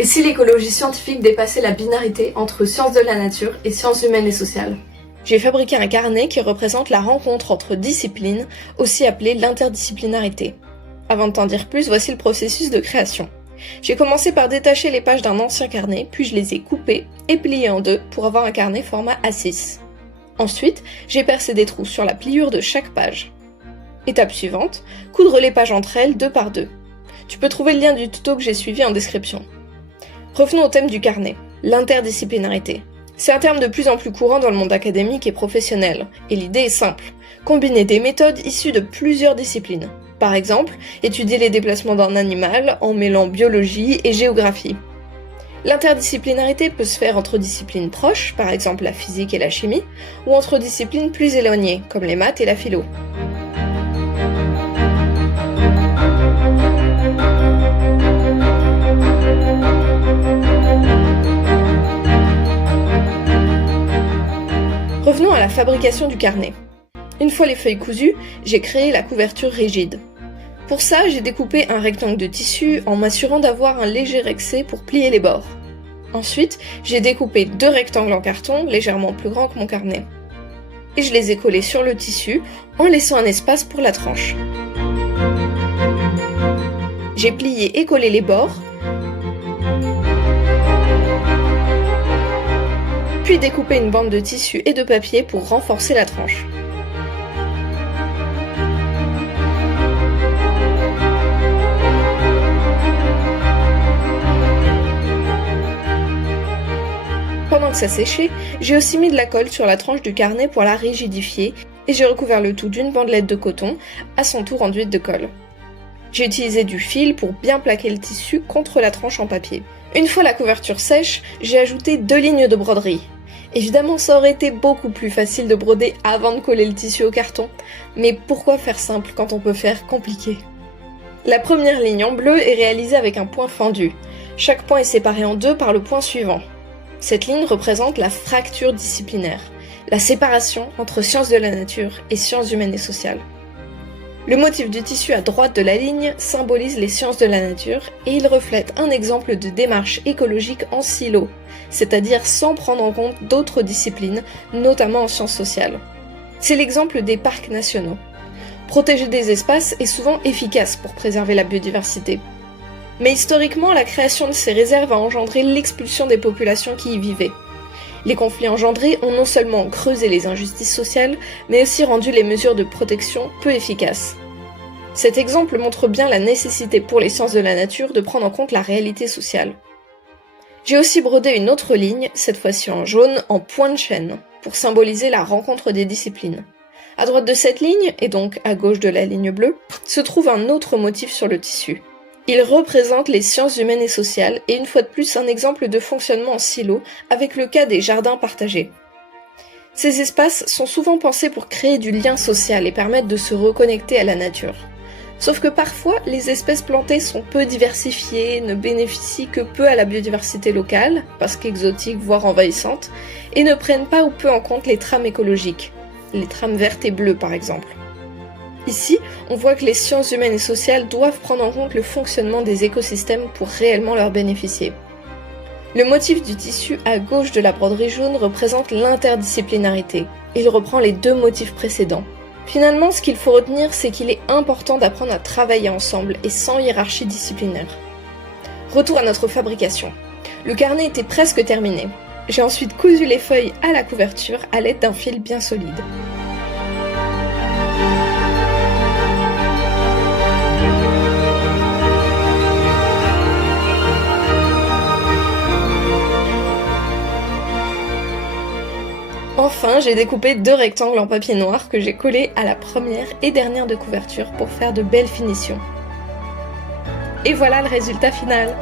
Et si l'écologie scientifique dépassait la binarité entre sciences de la nature et sciences humaines et sociales? J'ai fabriqué un carnet qui représente la rencontre entre disciplines, aussi appelée l'interdisciplinarité. Avant de t'en dire plus, voici le processus de création. J'ai commencé par détacher les pages d'un ancien carnet, puis je les ai coupées et pliées en deux pour avoir un carnet format A6. Ensuite, j'ai percé des trous sur la pliure de chaque page. Étape suivante, coudre les pages entre elles deux par deux. Tu peux trouver le lien du tuto que j'ai suivi en description. Revenons au thème du carnet, l'interdisciplinarité. C'est un terme de plus en plus courant dans le monde académique et professionnel, et l'idée est simple, combiner des méthodes issues de plusieurs disciplines. Par exemple, étudier les déplacements d'un animal en mêlant biologie et géographie. L'interdisciplinarité peut se faire entre disciplines proches, par exemple la physique et la chimie, ou entre disciplines plus éloignées, comme les maths et la philo. Revenons à la fabrication du carnet. Une fois les feuilles cousues, j'ai créé la couverture rigide. Pour ça, j'ai découpé un rectangle de tissu en m'assurant d'avoir un léger excès pour plier les bords. Ensuite, j'ai découpé deux rectangles en carton légèrement plus grands que mon carnet. Et je les ai collés sur le tissu en laissant un espace pour la tranche. J'ai plié et collé les bords, puis découpé une bande de tissu et de papier pour renforcer la tranche. Pendant que ça séchait, j'ai aussi mis de la colle sur la tranche du carnet pour la rigidifier et j'ai recouvert le tout d'une bandelette de coton, à son tour enduite de colle. J'ai utilisé du fil pour bien plaquer le tissu contre la tranche en papier. Une fois la couverture sèche, j'ai ajouté 2 lignes de broderie. Évidemment, ça aurait été beaucoup plus facile de broder avant de coller le tissu au carton, mais pourquoi faire simple quand on peut faire compliqué? La première ligne en bleu est réalisée avec un point fendu. Chaque point est séparé en deux par le point suivant. Cette ligne représente la fracture disciplinaire, la séparation entre sciences de la nature et sciences humaines et sociales. Le motif du tissu à droite de la ligne symbolise les sciences de la nature et il reflète un exemple de démarche écologique en silo, c'est-à-dire sans prendre en compte d'autres disciplines, notamment en sciences sociales. C'est l'exemple des parcs nationaux. Protéger des espaces est souvent efficace pour préserver la biodiversité. Mais historiquement, la création de ces réserves a engendré l'expulsion des populations qui y vivaient. Les conflits engendrés ont non seulement creusé les injustices sociales, mais aussi rendu les mesures de protection peu efficaces. Cet exemple montre bien la nécessité pour les sciences de la nature de prendre en compte la réalité sociale. J'ai aussi brodé une autre ligne, cette fois-ci en jaune, en point de chaîne, pour symboliser la rencontre des disciplines. À droite de cette ligne, et donc à gauche de la ligne bleue, se trouve un autre motif sur le tissu. Il représente les sciences humaines et sociales et une fois de plus un exemple de fonctionnement en silo avec le cas des jardins partagés. Ces espaces sont souvent pensés pour créer du lien social et permettre de se reconnecter à la nature. Sauf que parfois, les espèces plantées sont peu diversifiées, ne bénéficient que peu à la biodiversité locale, parce qu'exotiques voire envahissantes, et ne prennent pas ou peu en compte les trames écologiques, les trames vertes et bleues par exemple. Ici, on voit que les sciences humaines et sociales doivent prendre en compte le fonctionnement des écosystèmes pour réellement leur bénéficier. Le motif du tissu à gauche de la broderie jaune représente l'interdisciplinarité. Il reprend les deux motifs précédents. Finalement, ce qu'il faut retenir, c'est qu'il est important d'apprendre à travailler ensemble et sans hiérarchie disciplinaire. Retour à notre fabrication. Le carnet était presque terminé. J'ai ensuite cousu les feuilles à la couverture à l'aide d'un fil bien solide. Enfin, j'ai découpé 2 rectangles en papier noir que j'ai collés à la première et dernière de couverture pour faire de belles finitions. Et voilà le résultat final!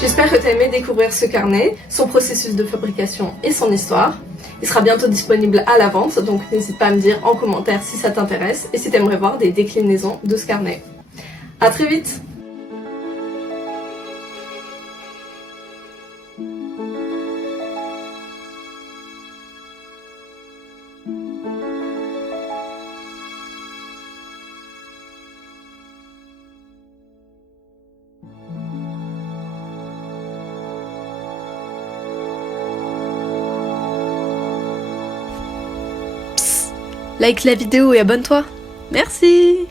J'espère que tu as aimé découvrir ce carnet, son processus de fabrication et son histoire. Il sera bientôt disponible à la vente, donc n'hésite pas à me dire en commentaire si ça t'intéresse et si tu aimerais voir des déclinaisons de ce carnet. À très vite! Like la vidéo et abonne-toi. Merci!